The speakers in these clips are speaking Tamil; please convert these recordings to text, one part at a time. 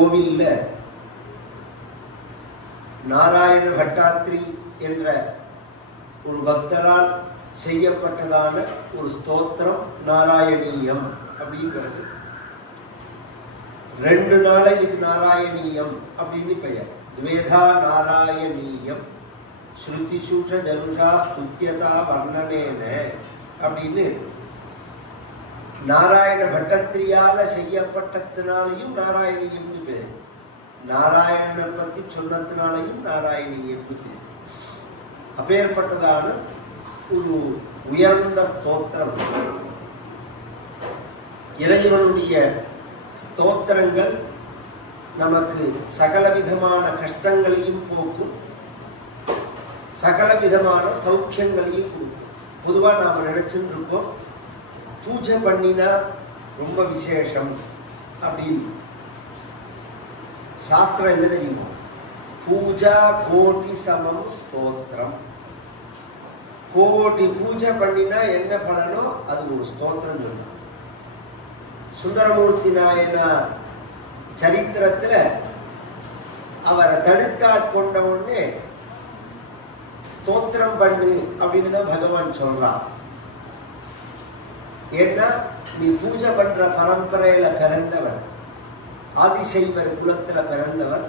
கோவில்ல நாராயண பட்டாத்திரி என்ற ஒரு பக்தரால் செய்யப்பட்டதான ஒரு ஸ்தோத்திரம் நாராயணீயம் அப்படிங்கிறது. ரெண்டு நாளைக்கு நாராயணீயம் அப்படின்னு பெயர். துவேதா நாராயணீயம். ஸ்ருதி சூஷ ஜனுஷா ஸ்துத்தியதா வர்ணனேன அப்படின்னு நாராயண பட்டத்திரியால செய்யப்பட்டத்தினாலையும் நாராயணீயம்னு பேர். நாராயணனை பத்தி சொன்னத்தினாலையும் நாராயணீயம்னு பேர். அப்பேற்பட்டதான ஒரு உயர்ந்த ஸ்தோத்திரம். இறைவனுடைய ஸ்தோத்திரங்கள் நமக்கு சகலவிதமான கஷ்டங்களையும் போக்கும். சகலவிதமான சௌக்கியங்களையும் கொடுக்கும் பொதுவாக நாம் நினைச்சுட்டு பூஜை பண்ணினா ரொம்ப விசேஷம் அப்படின்னு. சாஸ்திரம் என்ன தெரியுமா? பூஜா கோட்டி சமம் ஸ்தோத்திரம். கோட்டி பூஜை பண்ணினா என்ன பண்ணனோ அது ஒரு ஸ்தோத்திரம் சொல்லணும் சுந்தரமூர்த்தி நாயனார் சரித்திரத்துல அவரை தடுத்தாட்கொண்ட உடனே ஸ்தோத்திரம் பண்ணு அப்படின்னு தான் பகவான் சொல்றான் ஏன்னா நீ பூஜை பண்ற பரம்பரையில பிறந்தவர் ஆதிசைவர் குலத்துல பிறந்தவர்.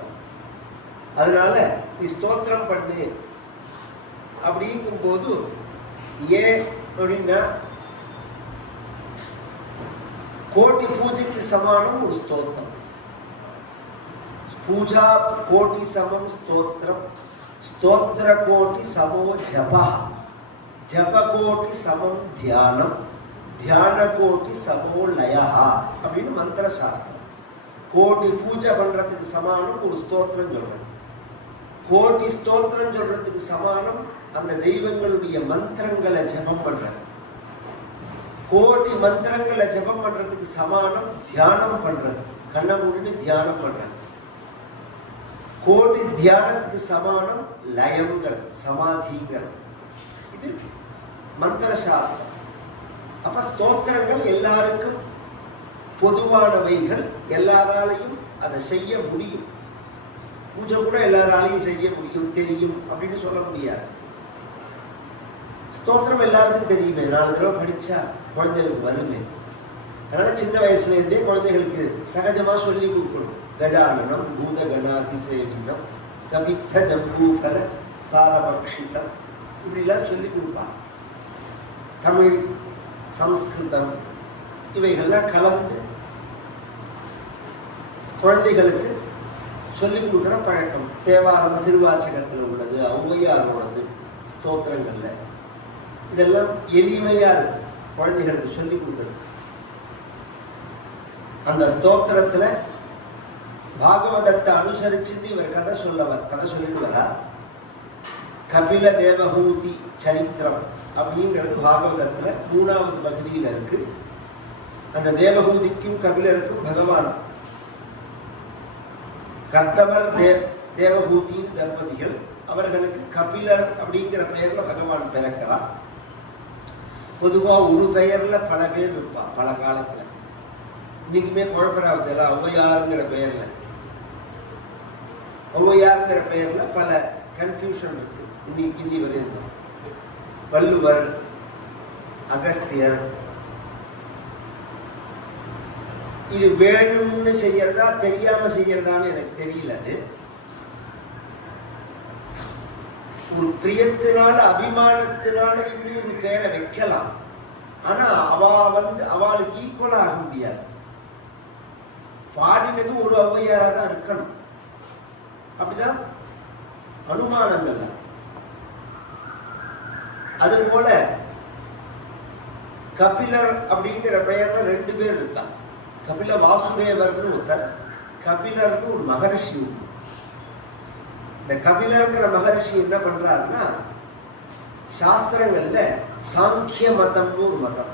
அதனால நீ ஸ்தோத்திரம் பண்ணு. அப்படிங்கும் போது ஏன் அப்படின்னா கோட்டி பூஜைக்கு சமானம் ஒரு ஸ்தோத்திரம். பூஜா கோட்டி சமம் ஸ்தோத்திரம். ஸ்தோத்திர கோட்டி சமோ ஜபா. ஜப கோட்டி சமம் தியானம். தியான கோட்டி சமோ லயா அப்படின்னு மந்திர சாஸ்திரம் கோட்டி பூஜை பண்றதுக்கு சமானம் ஒரு ஸ்தோத்திரம் சொல்றது கோட்டி ஸ்தோத்திரம் சொல்றதுக்கு சமானம் அந்த தெய்வங்களுடைய மந்திரங்களை ஜபம் பண்றது கோட்டி மந்திரங்களை ஜபம் பண்றதுக்கு சமானம் தியானம் பண்றது கண்ணை மூடிட்டு தியானம் பண்றது கோட்டி தியானத்துக்கு சமானம் லயங்கள் சமாதிகள் இது மந்திர சாஸ்திரம் அப்ப ஸ்தோத்திரங்கள் எல்லாருக்கும் பொதுவானவைகள் எல்லாராலையும் அதை செய்ய முடியும். பூஜை கூட எல்லாராலையும் செய்ய முடியும் தெரியும் அப்படின்னு சொல்ல முடியாது. ஸ்தோத்திரம் எல்லாருக்கும் தெரியுமே. நாலு தடவை படிச்சா குழந்தைகளுக்கு வருமே. அதனால சின்ன வயசுல இருந்தே குழந்தைகளுக்கு சகஜமா சொல்லி கொடுக்கணும். கஜானனம் பூத கணாதிசேவிதம் கவித்த ஜம்பூகர சாரபக்ஷிதம் இப்படிலாம் சொல்லி கொடுப்பான் தமிழ் சம்ஸ்கிருதம் இவைகள்லாம் கலந்து குழந்தைகளுக்கு சொல்லிக் கொடுக்குற பழக்கம். தேவாரம் திருவாச்சகத்தில் உள்ளது ஔவையாரோடது ஸ்தோத்திரங்கள்ல. இதெல்லாம் எளிமையா இருக்கும். குழந்தைகளுக்கு சொல்லிக் கொடுக்குறது. அந்த ஸ்தோத்திரத்துல பாகவதத்தை அனுசரிச்சுட்டு இவர் கதை சொல்லவர் கதை சொல்லிட்டு வரா கபில தேவஹூதி சரித்திரம். அப்படிங்கிறது பாகவதத்தில் மூணாவது பகுதியில் இருக்கு. அந்த தேவகூதிக்கும் கபிலருக்கும் பகவான் கர்த்தவர் தேவ் தேவஹூதியின் தம்பதிகள் அவர்களுக்கு கபிலர் அப்படிங்கிற பெயர்ல பகவான் பிறக்கிறார். பொதுவா ஒரு பெயர்ல பல பேர் இருப்பா பல காலத்துல. இன்னைக்குமே குழப்பறாவதில்ல ஔவையாருங்கிற பெயர்ல. ஔவையாருங்கிற பெயர்ல பல கன்ஃபியூஷன் இருக்கு. இன்னைக்கு ஹிந்தி வருது வள்ளுவர் அகஸ்தியர். இது வேணும்னு செய்யறதா தெரியாம செய்யறதான்னு எனக்கு தெரியல அது. ஒரு பிரியத்தினால அபிமானத்தினால இன்னொரு பேரை வைக்கலாம். ஆனா அவ வந்து அவளுக்கு ஈக்குவல் ஆக முடியாது. பாடினது ஒரு ஔவையாரா தான் இருக்கணும். அப்படிதான் அனுமானங்கள். அது போல கபிலர் அப்படிங்கிற பெயர்ல ரெண்டு பேர் இருக்காங்க. கபில வாசுதேவர்னு ஒருத்தர் கபிலர்னு ஒரு மகரிஷி உண்டு இந்த கபிலர்ங்கிற மகரிஷி என்ன பண்றாருன்னா சாஸ்திரங்கள்ல சாங்கிய மதம்னு ஒரு மதம்.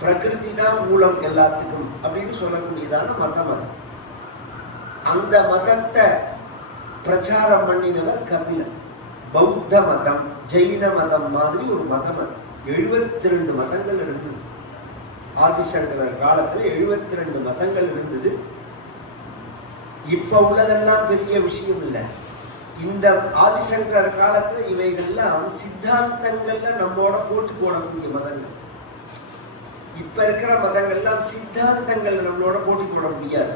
பிரகிருதி தான் மூலம் எல்லாத்துக்கும் அப்படின்னு சொல்லக்கூடியதான மதம் அது. அந்த மதத்தை பிரச்சாரம் பண்ணினவர் கபிலர். பௌத்த மதம். ஜெயின மதம் மாதிரி ஒரு மதம் அது. எழுபத்தி ரெண்டு மதங்கள் இருந்தது. ஆதிசங்கரர் காலத்துல எழுபத்தி ரெண்டு மதங்கள் இருந்தது. இப்போ உள்ளதெல்லாம் பெரிய விஷயம் இல்லை. இந்த ஆதிசங்கரர் காலத்துல இவைகள்லாம் சித்தாந்தங்கள்ல நம்மோட போட்டு போடக்கூடிய மதங்கள். இப்ப இருக்கிற மதங்கள்லாம் சித்தாந்தங்கள் நம்மளோட போட்டி போட முடியாது.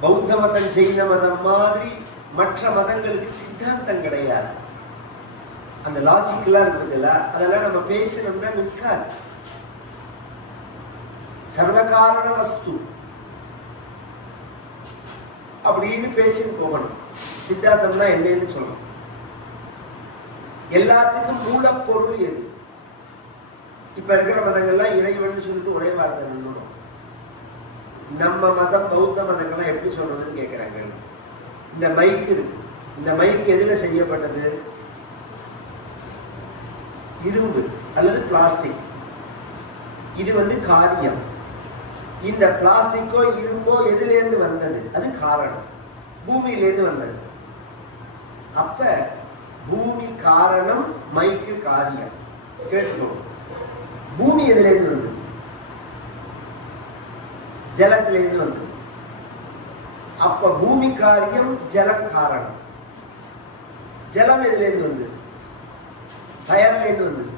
பௌத்த மதம் ஜெயின மதம் மாதிரி மற்ற மதங்களுக்கு சித்தாந்தம் கிடையாது. அந்த லாஜிக்கெல்லாம் இருக்கிறதுல அதெல்லாம் நம்ம பேசணும்னா நிற்காது. சர்வகாரண வஸ்து. அப்படின்னு பேசிட்டு போகணும். சித்தாந்தம்னா என்னன்னு சொல்லணும். எல்லாத்துக்கும் மூலப்பொருள் எது? இப்ப இருக்கிற மதங்கள்லாம் இறைவன் சொல்லிட்டு ஒரே வார்த்தை நின்றுடும் நம்ம மதம் பௌத்த மதங்கள்லாம் எப்படி சொல்றதுன்னு கேட்கிறாங்க இந்த மைக் இருக்கு. இந்த மைக் எதுல செய்யப்பட்டது? இரும்பு அல்லது பிளாஸ்டிக் இது வந்து காரியம். இந்த பிளாஸ்டிக்கோ இரும்போ எதுலேருந்து வந்தது. அது காரணம். பூமியிலேருந்து வந்தது. அப்ப பூமி காரணம் மைக்கு காரியம். கேட்டுக்கணும் பூமி எதுலேருந்து வந்தது. ஜலத்திலேருந்து வந்தது. அப்ப பூமி காரியம் ஜல காரணம். ஜலம் எதுலேருந்து வந்தது. ஃபயர்லேருந்து வந்தது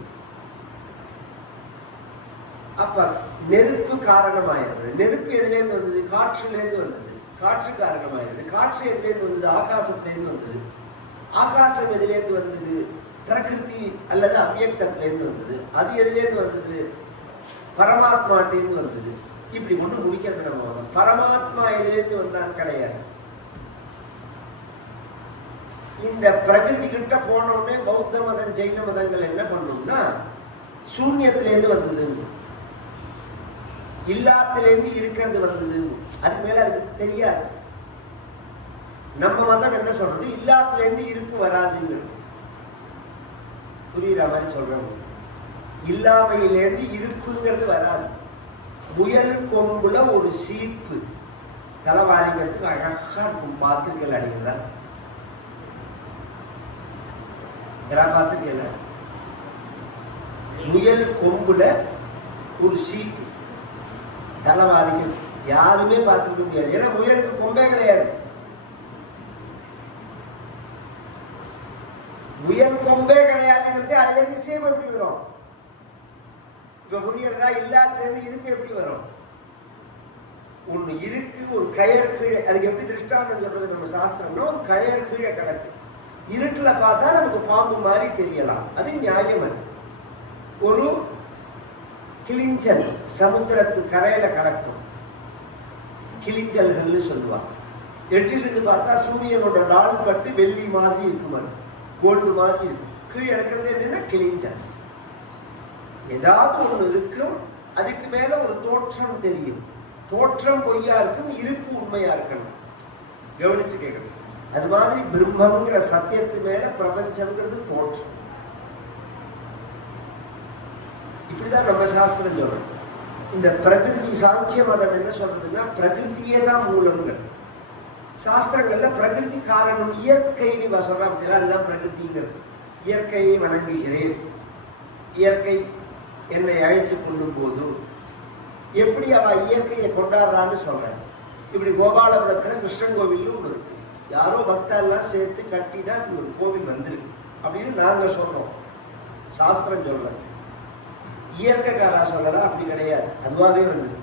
அப்ப நெருப்பு காரணமாயிருது நெருப்பு எதுலேருந்து வந்தது காற்றுலேருந்து வந்தது காற்று காரணமாயிருது காற்று எதுலேருந்து வந்தது ஆகாசத்திலேருந்து வந்தது ஆகாசம் எதுலேருந்து வந்தது பிரகிருதி அல்லது அவ்யக்தத்திலேருந்து வந்தது அது எதுலேருந்து வந்தது பரமாத்மாட்டிருந்து வந்தது இப்படி ஒன்று முடிக்கிறது நம்ம பரமாத்மா எதுலேருந்து வந்தான் கிடையாது. இந்த பிரகிருதி கிட்ட போன உடனே பௌத்த மதம் ஜெயின மதங்கள் என்ன பண்ணும்னா சூன்யத்திலேருந்து வந்தது. இல்லாத்திலேருந்து இருக்கிறது வந்தது. அதுக்கு மேல அதுக்கு தெரியாது. நம்ம மதம் என்ன சொல்றது? இல்லாத்திலேருந்து இருப்பு வராதுங்கிறது புரியுற மாதிரி சொல்றோம் இல்லாமையிலேருந்து இருப்புங்கிறது வராது. முயல் கொம்புல ஒரு சீப்பு. தலைவாரிக்கிறதுக்கு அழகா இருக்கும். பார்த்துருக்கல அடைகிறதா இதெல்லாம் பார்த்துருக்கல முயல் கொம்புல ஒரு சீட்டு. தலைவாரிக்கிறது யாருமே பார்த்துக்க முடியாது. ஏன்னா முயலுக்கு கொம்பே கிடையாது. முயல் கொம்பே கிடையாதுங்கிறது அதுல இருந்து சேவ் எப்படி வரும்? இப்ப புரியறதா இல்லாதது இருந்து எப்படி வரும்? ஒண்ணு இருக்கு ஒரு கயர் கீழே. அதுக்கு எப்படி திருஷ்டாந்தம் சொல்றது நம்ம சாஸ்திரம்னா ஒரு கயர் கீழே கிடக்கு. இருட்டில் பார்த்தா நமக்கு பாம்பு மாதிரி தெரியலாம். அது நியாயம் அது. ஒரு கிளிஞ்சல் சமுத்திரத்து கரையில் கிடக்கும். கிளிஞ்சல்கள்னு சொல்லுவாங்க. எட்டிலிருந்து பார்த்தா சூரியனோட டால் பட்டு வெள்ளி மாதிரி இருக்கும் அது. கோல்டு மாதிரி இருக்கும். கீழே இருக்கிறது என்னன்னா கிளிஞ்சல் ஏதாவது ஒன்று இருக்கும் அதுக்கு மேலே ஒரு தோற்றம் தெரியும். தோற்றம் பொய்யா இருக்கும் இருப்பு உண்மையா இருக்கணும். கவனிச்சு கேட்கணும். அது மாதிரி பிரம்மங்கிற சத்தியத்து மேல பிரபஞ்சம்ங்கிறது போற்று. இப்படிதான் நம்ம சாஸ்திரம் சொல்றோம். இந்த பிரகிருதி சாங்கிய மதம் என்ன சொல்றதுன்னா பிரகிருத்தியே தான் மூலங்கள் சாஸ்திரங்கள்ல பிரகிருதி காரணம் இயற்கைன்னு இவ சொல்றா பார்த்தீங்களா அதுதான் பிரகிருதிங்கிறது இயற்கையை வணங்குகிறேன். இயற்கை என்னை அழைத்து கொள்ளும் போதும் எப்படி அவ இயற்கையை கொண்டாடுறான்னு சொல்றேன். இப்படி கோபாலபுரத்துல கிருஷ்ணன் கோவிலும் ஒன்று இருக்கு. யாரோ பக்தெல்லாம் சேர்த்து கட்டி தான் இப்படி ஒரு கோவில் வந்திருக்கு அப்படின்னு நாங்க சொல்றோம். சாஸ்திரம் சொல்ல இயற்கைக்காரா சொல்லலாம் அப்படி கிடையாது. அதுவாகவே வந்தது.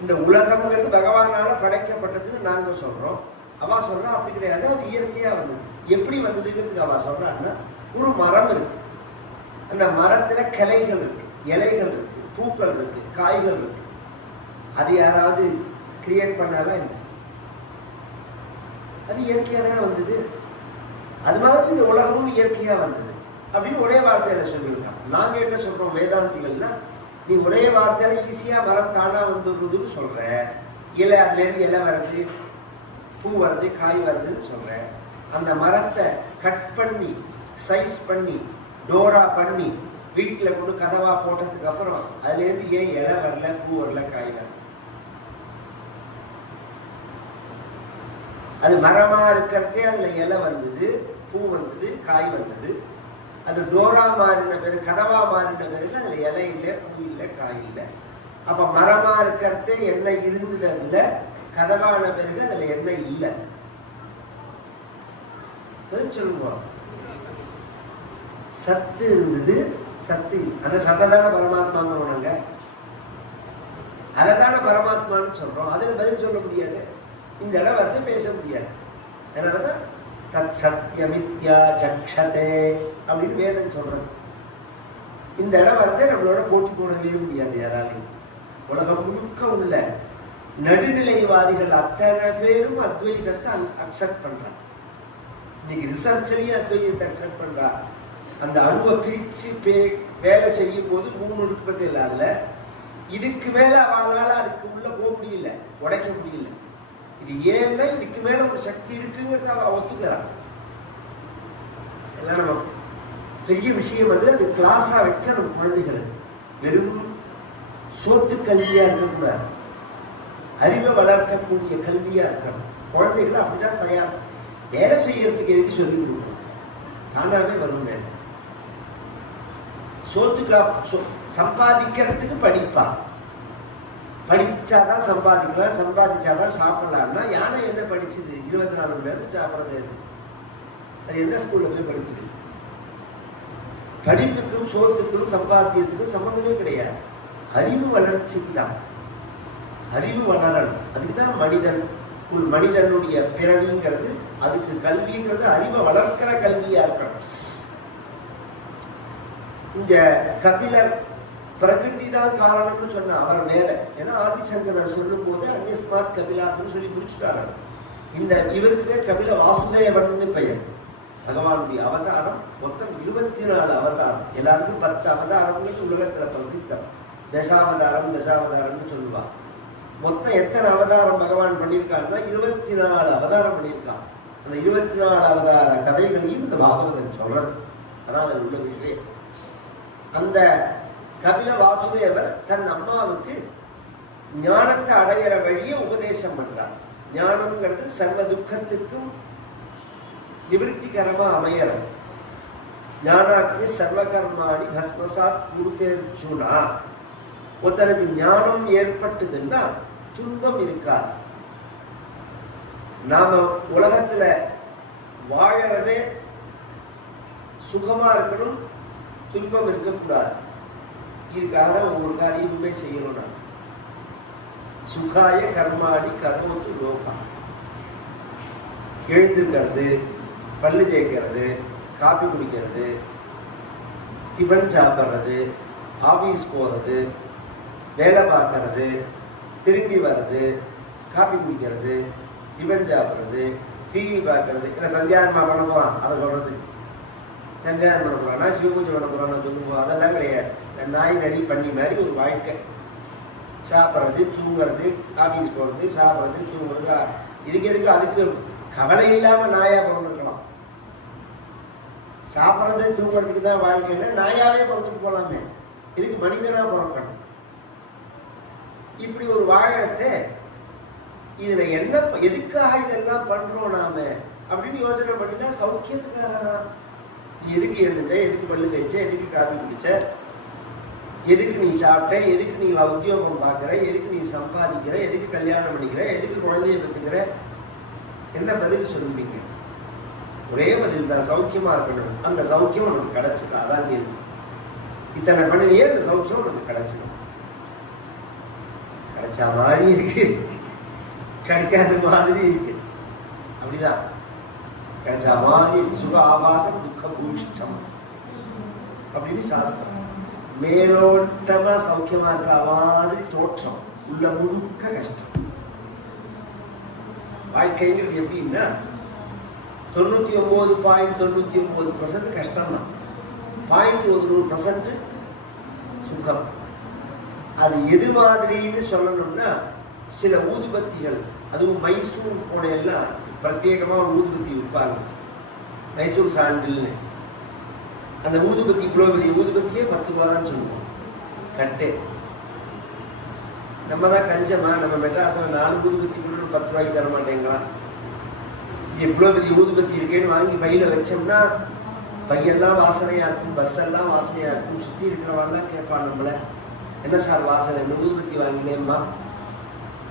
இந்த உலகம்ங்கிறது பகவானால் படைக்கப்பட்டதுன்னு நாங்க சொல்றோம். அவ சொல்றா அப்படி கிடையாது. அது இயற்கையா வந்தது. எப்படி வந்ததுங்கிறதுக்கு அவ சொல்கிறான்னா ஒரு மரம் இருக்கு. அந்த மரத்துல கிளைகள் இருக்கு. இலைகள் இருக்கு. பூக்கள் இருக்கு. காய்கள் இருக்கு. அது யாராவது கிரியேட் பண்ணாலும் என்ன? அது இயற்கையாக தானே வந்தது? அது மாதிரி இந்த உலகமும் இயற்கையாக வந்தது. அப்படின்னு ஒரே வார்த்தையில சொல்லியிருக்காங்க? நாங்கள் என்ன சொல்கிறோம் வேதாந்திகள்னா நீ ஒரே வார்த்தையில ஈஸியாக மரம் தானாக வந்துடுறதுன்னு சொல்கிற இலை அதுலேருந்து இலை வருது பூ வருது காய் வருதுன்னு சொல்கிற அந்த மரத்தை கட் பண்ணி சைஸ் பண்ணி டோரா பண்ணி வீட்டில் கொண்டு கதவாக போட்டதுக்கு அப்புறம் ஏன் இலை வரல பூ வரல காய் வரல? அது மரமா இருக்கிறதே அதுல இலை வந்தது பூ வந்தது காய் வந்தது. அது டோரா மாறின பிறகு கதவா மாறின பிறகு அதுல இலை இல்லை பூ இல்லை காய் இல்லை. அப்ப மரமா இருக்கிறதே எண்ணெய் இருந்தது விட கதவான பிறகு அதுல எண்ணெய் இல்லை? பதில் சத்து இருந்தது சத்து அந்த சத்ததான பரமாத்மாங்கிறோம் அதைதான பரமாத்மான்னு சொல்றோம். அதுல பதில் சொல்ல முடியாது. இந்த இடம் வந்து பேச முடியாது. அதனாலதான் தத் சத்தியமித்யா சக்ஷதே அப்படின்னு வேதம் சொல்றது. இந்த இடம் வந்து நம்மளோட போட்டி போடவே முடியாது யாராலையும். உலகம் முழுக்க உள்ள நடுநிலைவாதிகள் அத்தனை பேரும் அத்வைதத்தை அக்செப்ட் பண்றாங்க. இன்னைக்கு ரிசர்ச்லயும் அத்வைதத்தை அக்செப்ட் பண்றா. அந்த அணுவை பிரித்து பே வேலை செய்யும் போது மூணு உற்பத்தி இல்லாத இதுக்கு மேலே அவளால அதுக்கு உள்ள போக முடியல உடைக்க முடியல. இது ஏன்னா இதுக்கு மேல ஒரு சக்தி இருக்குங்கிறது அவ ஒத்துக்கிறான். எல்லாம் நம்ம பெரிய விஷயம் வந்து அது கிளாஸா நம்ம குழந்தைகளுக்கு வெறும் சோத்து கல்வியா இருக்கக்கூடாது அறிவை வளர்க்கக்கூடிய கல்வியா இருக்கணும். குழந்தைகளை அப்படிதான் தயார். வேலை செய்யறதுக்கு எதுக்கு சொல்லி கொடுக்கணும்? தானாகவே வரும் வேலை. சோத்துக்கா சம்பாதிக்கிறதுக்கு படிப்பான் படிச்சாதான் சம்பாதிக்கலாம் சம்பாதிச்சாதான் சாப்பிடலாம்னா யானை என்ன படிச்சது? இருபத்தி நாலு மணி நேரம் சாப்பிட்றது அது என்ன ஸ்கூல்ல போய் படிச்சது? படிப்புக்கும் சோத்துக்கும் சம்பாத்தியத்துக்கும் சம்பந்தமே கிடையாது. அறிவு வளர்ச்சிக்கு தான். அறிவு வளரணும். அதுக்கு தான் மனிதன் ஒரு மனிதனுடைய பிறவிங்கிறது அதுக்கு கல்விங்கிறது அறிவை வளர்க்கிற கல்வியா இருக்கணும். இந்த கபிலர் பிரகிருதி தான் காரணம்னு சொன்ன அவர் வேற. ஏன்னா ஆதிசங்கரர் சொல்லும் போது அன்யஸ்மாத் கபிலாதுன்னு சொல்லி முடிச்சுட்டாரு. இந்த இவருக்கு கபில வாசுதேவன் பெயர். பகவானுடைய அவதாரம் மொத்தம் இருபத்தி நாலு அவதாரம். எல்லாருக்கும் பத்து அவதாரம்னு உலகத்துல பிரசித்தம். தசாவதாரம் தசாவதாரம்னு சொல்லுவா மொத்தம் எத்தனை அவதாரம் பகவான் பண்ணியிருக்காருன்னா இருபத்தி நாலு அவதாரம் பண்ணியிருக்கான் அந்த இருபத்தி நாலு அவதார கதைகளையும் இந்த பாகவதன் சொல்றது ஆனால் அதில் உள்ள அந்த கபில வாசுதேவர் தன் அம்மாவுக்கு ஞானத்தை அடையிற வழியை உபதேசம் பண்றார். ஞானம்ங்கிறது சர்வ துக்கத்துக்கும் நிவர்த்திகரமா அமையறது. ஞானாக்னி சர்வகர்மாணி பஸ்மசாத் குருதேர்ஜுனா ஒருத்தனுக்கு ஞானம் ஏற்பட்டதுன்னா துன்பம் இருக்காது. நாம உலகத்துல வாழறதே சுகமா இருக்கணும் துன்பம் இருக்கக்கூடாது. இதுக்காக ஒரு ஒவ்வொரு காரியமுமே செய்யணும் நான். சுகாய கர்மாடி கரோத்து லோகா. எழுந்திருக்கிறது பல்லு தேய்க்கிறது காபி குடிக்கிறது டிஃபன் சாப்பிட்றது ஆஃபீஸ் போகிறது வேலை பார்க்கறது திரும்பி வர்றது காபி குடிக்கிறது டிஃபன் சாப்பிட்றது டிவி பார்க்கறது. இல்லை சந்தியாரமாக பண்ண அதை சொல்கிறது சந்தியானம் பண்ண போகிறானா சிவபூஜை பண்ண போகிறான்னு சொல்லுவோம் அதெல்லாம் கிடையாது. இந்த நாய் நடி பண்ணி மாதிரி ஒரு வாழ்க்கை. சாப்பிட்றது தூங்குறது ஆஃபீஸ் போகிறது சாப்பிட்றது தூங்குறது இதுக்கு எதுக்கு அதுக்கு கவலை இல்லாமல் நாயாக பிறந்துருக்கலாம். சாப்பிட்றது தூங்குறதுக்கு தான் வாழ்க்கைன்னா நாயாவே பிறந்துட்டு போகலாமே இதுக்கு மனிதனாக பிறக்கணும். இப்படி ஒரு வாழத்தை இதுல என்ன எதுக்காக இதெல்லாம் பண்றோம் நாம? அப்படின்னு யோசனை பண்ணினா சௌக்கியத்துக்காக தான் எதுக்கு எழுந்த எதுக்கு பல்லு தேய்ச்ச எதுக்கு காபி குடிச்ச? எதுக்கு நீ சாப்பிட்ட எதுக்கு நீ உத்தியோகம் பார்க்குற எதுக்கு நீ சம்பாதிக்கிற எதுக்கு கல்யாணம் பண்ணிக்கிற எதுக்கு குழந்தைய பத்துக்கிற என்ன பதில் சொல்லுவீங்க? ஒரே பதில் தான் சௌக்கியமா இருக்கணும். அந்த சௌக்கியம் உனக்கு கிடைச்சது? அதான் கேள்வி. இத்தனை பண்ணியே அந்த சௌக்கியம் உனக்கு கிடைச்சது. கிடைச்ச மாதிரி இருக்கு. கிடைக்காத மாதிரி இருக்கு. அப்படிதான். கிடைச்ச சுக ஆபாசம் துக்க பூஷ்டம் அப்படின்னு சாஸ்திரம் மேலோட்டமா சௌக்கியமா இருக்கிற மாதிரி தோற்றம் உள்ள முழுக்க கஷ்டம் வாழ்க்கைங்கிறது எப்படின்னா தொண்ணூத்தி ஒன்பது பாயிண்ட் தொண்ணூத்தி ஒன்பது பர்சன்ட் கஷ்டம் தான் பாயிண்ட் ஒரு நூறு பர்சன்ட் சுகம். அது எது மாதிரின்னு சொல்லணும்னா சில ஊதுபத்திகள் அதுவும் மைசூர் போன எல்லாம் ஒரு ஊதுபத்தி விற்பாங்க மைசூர் சாண்டில்னு அந்த ஊதுபத்தி இவ்வளோ பெரிய ஊதுபத்தியே பத்து ரூபா தான் சொல்லுவோம். கட்டே. நம்ம தான் கஞ்சமா நம்ம மெட்ராஸில் நாலு ஊதுபத்தி கூட பத்து ரூபாய்க்கு தர மாட்டேங்கிறான் எவ்வளோ பெரிய ஊதுபத்தி இருக்கேன்னு வாங்கி பையில வச்சோம்னா பையெல்லாம் வாசனையாக இருக்கும் பஸ் எல்லாம் வாசனையாக இருக்கும். சுற்றி இருக்கிறவங்கலாம் கேட்பான் நம்மளை. என்ன சார் வாசனை? ஊதுபத்தி வாங்கினேம்மா.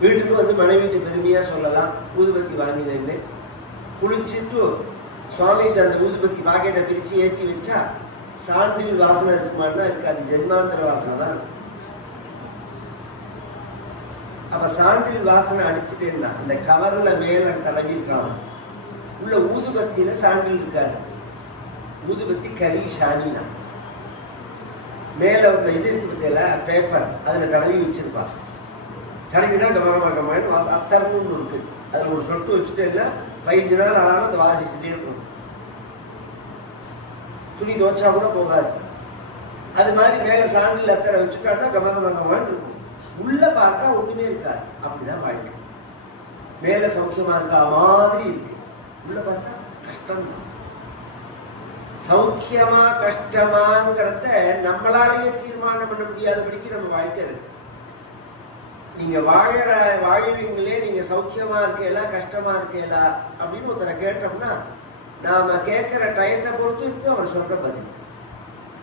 வீட்டுக்கு வந்து மனைவிட்டு பெருமையாக சொல்லலாம். ஊதுபத்தி வாங்கினேன்னு. குளிச்சுட்டு சுவாமிகிட்ட அந்த ஊதுபத்தி பாக்கெட்டை பிரித்து ஏற்றி வச்சா சாண்டில் வாசனை இருக்குமான்னா இருக்காது ஜென்மாந்திர வாசனை தான். இருக்கும். சாண்டில் வாசனை அடிச்சுட்டேன்னா அந்த கவர்ல மேலே தடவி இருக்காம உள்ள ஊதுபத்தியில் சாண்டில் இருக்காது ஊதுபத்தி கரி ஷானினா மேலே வந்த இது இருக்கு பேப்பர் அதில் தடவி வச்சிருப்பான் தடவினா கவனமாக கமன்னு வாசம் அத்தர்னு ஒண்ணு ஒரு சொட்டு வச்சுட்டு இல்லை பதினஞ்சு நாள் ஆனாலும் அந்த வாசிச்சுட்டே இருக்கும் துணி துவச்சா கூட போகாது. அது மாதிரி மேல சாண்டில் அத்தரை வச்சுட்டாருன்னா கமகமகமான்னு இருக்கும். உள்ள பார்த்தா ஒண்ணுமே இருக்காது. அப்படிதான் வாழ்க்கை. மேல சௌக்கியமா இருக்கா மாதிரி இருக்கு. உள்ள பார்த்தா கஷ்டம் சௌக்கியமா கஷ்டமாங்கிறத நம்மளாலேயே தீர்மானம் பண்ண முடியாதபடிக்கு நம்ம வாழ்க்கை இருக்கு. நீங்க வாழற வாழுவீங்களே நீங்க சௌக்கியமா இருக்கேலா கஷ்டமா இருக்கேலா அப்படின்னு ஒருத்தரை கேட்டோம்னா நாம கேட்கிற டயத்தை பொறுத்து இப்போ அவர் சொல்ற பதில்.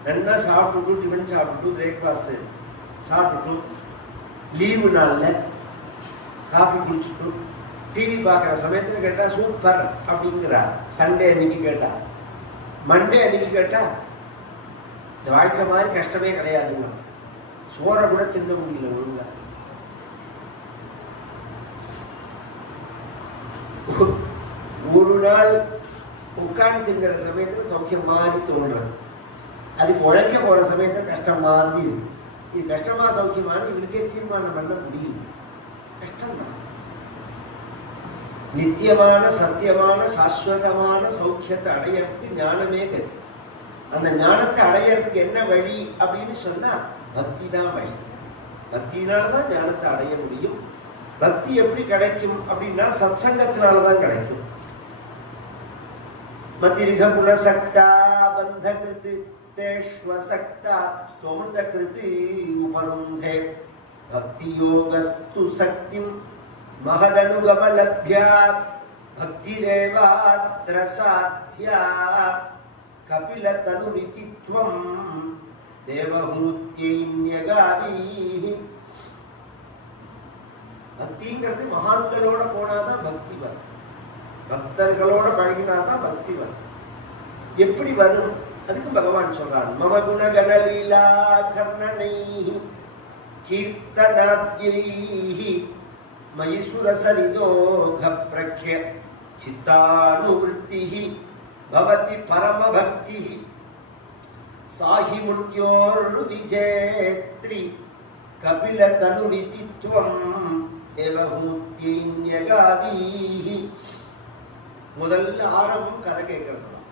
நல்லா சாப்பிட்டுட்டு டிஃபன் சாப்பிட்டுட்டு பிரேக்ஃபாஸ்ட் சாப்பிட்டுட்டு லீவு நாளில் காஃபி குடிச்சுட்டு டிவி பார்க்குற சமயத்தில் கேட்டால் சூப்பர் அப்படிங்கிறார். சண்டே அன்னைக்கு கேட்டால் மண்டே அன்னைக்கு கேட்டால் இந்த வாழ்க்கை மாதிரி கஷ்டமே கிடையாதுங்க. சோறை கூட தின்ன முடியல ஒழுங்கா. ஒரு நாள் உட்கார்ந்து திங்கிற சமயத்தில் சௌக்கியம் மாதிரி தோன்றது அது உழைக்க போகிற சமயத்தில் கஷ்டம் மாதிரி இருக்கு. இது கஷ்டமா சௌக்கியமானு இவருக்கே தீர்மானம் பண்ண முடியும். கஷ்டம்தான். நித்தியமான சத்தியமான சாஸ்வதமான சௌக்கியத்தை அடையறதுக்கு ஞானமே கதி அந்த ஞானத்தை அடையறதுக்கு என்ன வழி அப்படின்னு சொன்னால் பக்தி தான் வழி. பக்தியினாலதான் ஞானத்தை அடைய முடியும். பக்தி எப்படி கிடைக்கும் அப்படின்னா சத்சங்கத்தினால தான் கிடைக்கும் மதிரிக குணசக்தா பந்த கிருத்து தேஷ்வசக்தா தொமித கிருத்து உபருந்தே பக்தி யோகஸ்து சக்திம் மகதனுகமலப்யா பக்திரேவாத்ர சாத்யா கபில தனுரிதித்வம் தேவஹூத்யைன்யகாதீஹி பக்திங்கிறது மகான்களோட போனாதான் பக்தி வரும் பக்தர்களோட பழகினாதான் பக்தி வரும் எப்படி வரும் அதுக்கு பகவான் சொல்றான் மம குணகணலீலா கர்ணனை கீர்த்தனாத்யை மயி சுரசரிதோக பிரக்ய சித்தானுவృత్తి பவதி பரமபக்தி சாஹி முர்த்தியோர் விஜேத்ரி கபில தனுரிதித்வம் தேவஹூத்யைன்யகாதீஹி முதல்ல ஆரம்பம் கதை கேட்கறது தான்.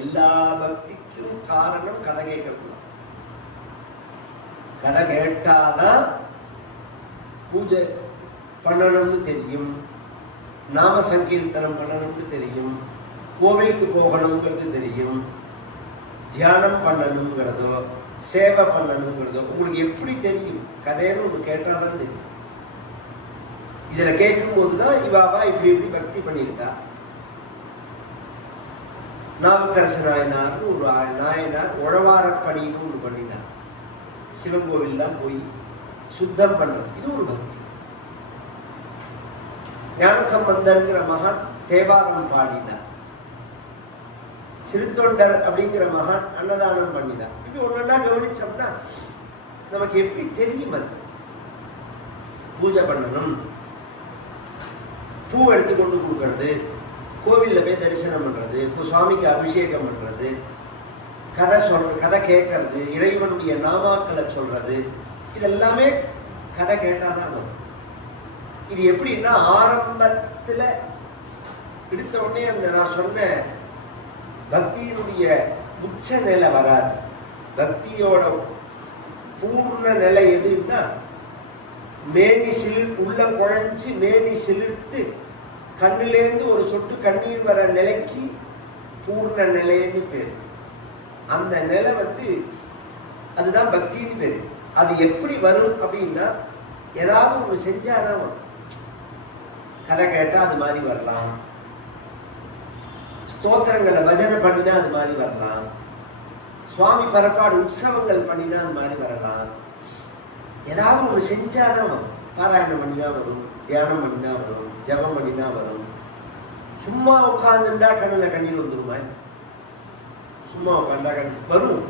எல்லா பக்திக்கும் காரணம் கதை கேட்கறது தான். கதை கேட்டாதான் பூஜை பண்ணணும்னு தெரியும். நாம சங்கீர்த்தனம் பண்ணணும்னு தெரியும். கோவிலுக்கு போகணுங்கிறது தெரியும். தியானம் பண்ணணுங்கிறதோ சேவை பண்ணணுங்கிறதோ உங்களுக்கு எப்படி தெரியும்? கதைன்னு ஒன்று கேட்டாதான் தெரியும். இதில் கேட்கும் தான் இவாவா இப்படி இப்படி பக்தி பண்ணியிருக்கா நாமக்கரசு நாயனார்னு ஒரு நாயனார் உழவாரப்பணின்னு ஒன்று பண்ணினார். சிவன் கோவில்லாம் போய் சுத்தம் பண்றது இது ஒரு பக்தி. ஞானசம்பந்தருங்கிற மகான் தேவாரம் பாடினார். திருத்தொண்டர் அப்படிங்கிற மகான் அன்னதானம் பண்ணினார். இப்படி ஒன்னொன்னா கவனிச்சோம்னா நமக்கு எப்படி தெரியும் அது? பூஜை பண்ணணும். பூ எடுத்து கொண்டு கொடுக்கறது கோவிலில் போய் தரிசனம் பண்ணுறது இப்போ சுவாமிக்கு அபிஷேகம் பண்ணுறது கதை சொல் கதை கேட்கறது இறைவனுடைய நாமாக்களை சொல்கிறது இது எல்லாமே கதை கேட்டாதான் வரும். இது எப்படின்னா ஆரம்பத்தில் எடுத்த உடனே அந்த நான் சொன்ன பக்தியினுடைய உச்ச நிலை வராது. பக்தியோட பூர்ண நிலை எதுன்னா மேனி சிலிர் உள்ள குழஞ்சி மேனி சிலிர்த்து கண்ணிலேருந்து ஒரு சொட்டு கண்ணீர் வர நிலைக்கு பூர்ண நிலைன்னு பேர். அந்த நிலை வந்து அதுதான் பக்தின்னு பேர். அது எப்படி வரும் அப்படின்னா ஏதாவது ஒன்று செஞ்சாதான் வரும். கதை கேட்டா அது மாதிரி வரலாம். ஸ்தோத்திரங்களை பஜனை பண்ணினா அது மாதிரி வரலாம். சுவாமி பரப்பாடு உற்சவங்கள் பண்ணினா அது மாதிரி வரலாம். ஏதாவது ஒன்று செஞ்சாதான் வரும். பாராயணம் பண்ணினா வரும் தியானம் பண்ணினா வரும் ஜெபம் பண்ணினா வரும். சும்மா உட்காந்துருந்தா கண்ணில் கண்ணீர் வந்துருமா? சும்மா உட்காந்தா கண் வரும்.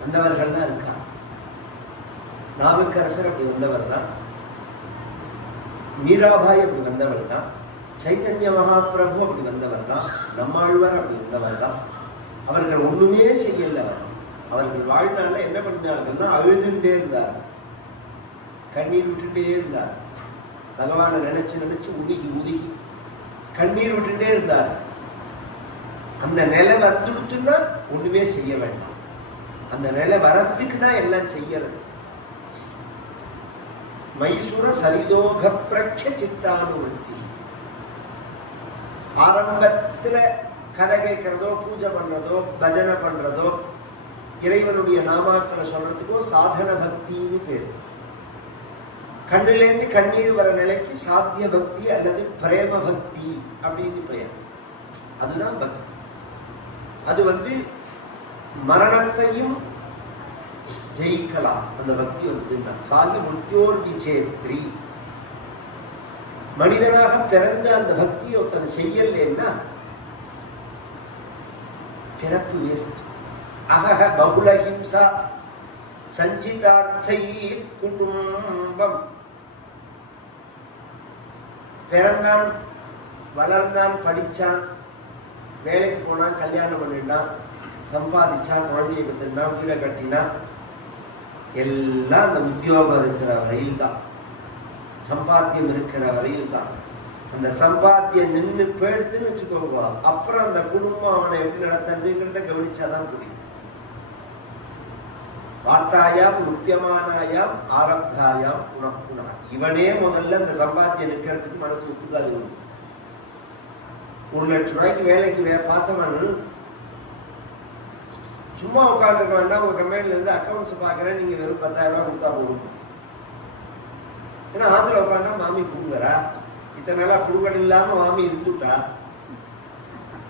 வந்தவர்கள்லாம் இருக்கா நாவுக்கரசர் அப்படி வந்தவர் தான். மீராபாய் அப்படி வந்தவர் தான். சைத்தன்ய மகாபிரபு அப்படி வந்தவர் தான். நம்மாழ்வார் அப்படி வந்தவர் தான். அவர்கள் ஒண்ணுமே செய்யலை. அவர்கள் வாழ்நாளில் என்ன பண்ணினார்கள்னா அழுதுண்டே இருந்தார் கண்ணீர் விட்டுட்டே இருந்தார். பகவானை நினைச்சு நினைச்சு உதுகி உதுகி கண்ணீர் விட்டுட்டே இருந்தார். அந்த நிலை வந்துடுச்சுன்னா ஒண்ணுமே செய்ய வேண்டாம். அந்த நிலை வரத்துக்கு தான் எல்லாம் செய்யறது. மைசூர சரிதோக பிரக்ஷ சித்தானுவத்தி. ஆரம்பத்துல கதை கேட்கறதோ பூஜை பண்றதோ பஜனை பண்றதோ இறைவனுடைய நாமாக்களை சொல்றதுக்கோ சாதன பக்தின்னு பேரு. கண்ணிலேருந்து கண்ணீர் வர நிலைக்கு சாத்திய பக்தி அல்லது பிரேம பக்தி அப்படின்னு பெயர். அதுதான் பக்தி. அது வந்து மரணத்தையும் ஜெயிக்கலாம். அந்த பக்தி வந்து சாகி முத்தியோர் விஜேத்ரி மனிதனாக பிறந்த அந்த பக்தியை ஒருத்தன் செய்யலைன்னா பிறப்பு வேஸ்ட் அகஹ பகுல ஹிம்சா சஞ்சிதார்த்தை குடும்பம். பிறந்தான் வளர்ந்தான் படித்தான் வேலைக்கு போனான் கல்யாணம் பண்ணிட்டான் சம்பாதிச்சான் குழந்தைய பெற்றுனான் வீடை கட்டினான் எல்லாம் அந்த உத்தியோகம் இருக்கிற வரையில் தான் சம்பாத்தியம் இருக்கிற வரையில் தான் அந்த சம்பாத்தியம் நின்று போயிடுத்துன்னு வச்சுக்கோங்க. அப்புறம் அந்த குடும்பம் அவனை எப்படி நடத்துறதுங்கிறத கவனிச்சாதான் புரியும். வார்த்தாயாம் முக்கியமானாயாம் ஆரப்தாயாம் புனப்புனா இவனே முதல்ல இந்த சம்பாத்தியம் நிற்கிறதுக்கு மனசு ஒத்துக்காது ஒரு லட்ச ரூபாய்க்கு வேலைக்கு வே பார்த்தவன் சும்மா உட்காந்துருக்க வேண்டாம் உங்கள் கம்பெனிலேருந்து அக்கௌண்ட்ஸ் பார்க்குறேன் நீங்கள் வெறும் பத்தாயிரம் ரூபாய் கொடுத்தா போதும். ஏன்னா ஆத்துல உட்காந்தா மாமி கொடுங்கறா இத்தனை நாளாக புடுங்கல் இல்லாமல் மாமி இருந்துட்டா.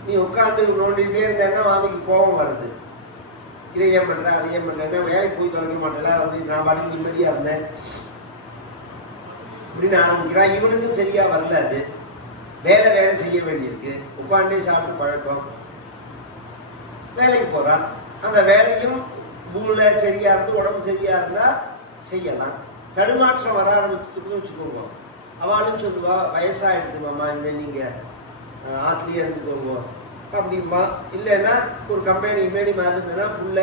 நீ உட்காந்து நோண்டிகிட்டே இருந்தேன்னா மாமிக்கு கோபம் வருது. இதை ஏன் பண்ணுறேன் அதை ஏன் பண்ணுறேன் வேலைக்கு போய் தொடங்க மாட்டேன் வந்து நான் பாட்டு நிம்மதியா இருந்தேன். அப்படின்னு ஆரம்பிக்கிறான். இவனுக்கு சரியா வரல அது. வேலை வேலை செய்ய வேண்டியிருக்கு. உட்காண்டே சாப்பிட்டு பழக்கம். வேலைக்கு போகிறான் அந்த வேலையும் மூளை சரியா இருந்து உடம்பு சரியா இருந்தா செய்யலாம். தடுமாற்றம் வர ஆரம்பிச்சதுக்குன்னு வச்சுக்கோங்க. அவளும் சொல்லுவா வயசாயிடுது மாமா இனிமேல் நீங்க அஹ், இருந்துக்கோங்க. அப்படிம்பா. இல்லைன்னா ஒரு கம்பெனி இமேடி மாதிரி புள்ள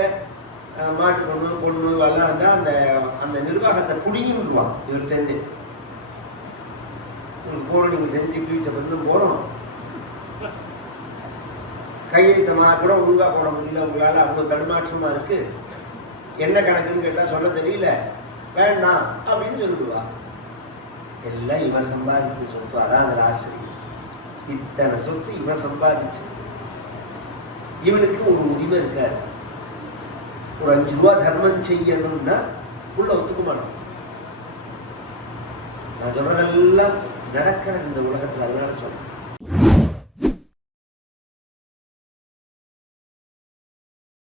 மாட்டு பொண்ணு பொண்ணு எல்லாம் இருந்தால் அந்த அந்த நிர்வாகத்தை புடிங்கி விடுவான் இவர்கிட்டருந்து உங்களுக்கு நீங்கள் செஞ்சு வீட்டை வந்து போகிறோம் கையெழுத்தமாக கூட ஒழுங்காக போட முடியல உங்களால் அவ்வளோ தடுமாற்றமாக இருக்குது என்ன கணக்குன்னு கேட்டால் சொல்ல தெரியல. வேண்டாம் அப்படின்னு சொல்லிடுவா எல்லாம் இவன் சம்பாதிச்சு சொத்து அதான் அந்த ஆசிரியர் இத்தனை சொத்து இவன் சம்பாதிச்சு இவனுக்கு ஒரு உரிமை இருக்காது. ஒரு அஞ்சு ரூபா தர்மம் செய்யணும்னா உள்ள ஒத்துக்க மாட்டான். நான் சொல்றதெல்லாம் நடக்கிற இந்த உலகத்தில் அதனால சொல்றேன்.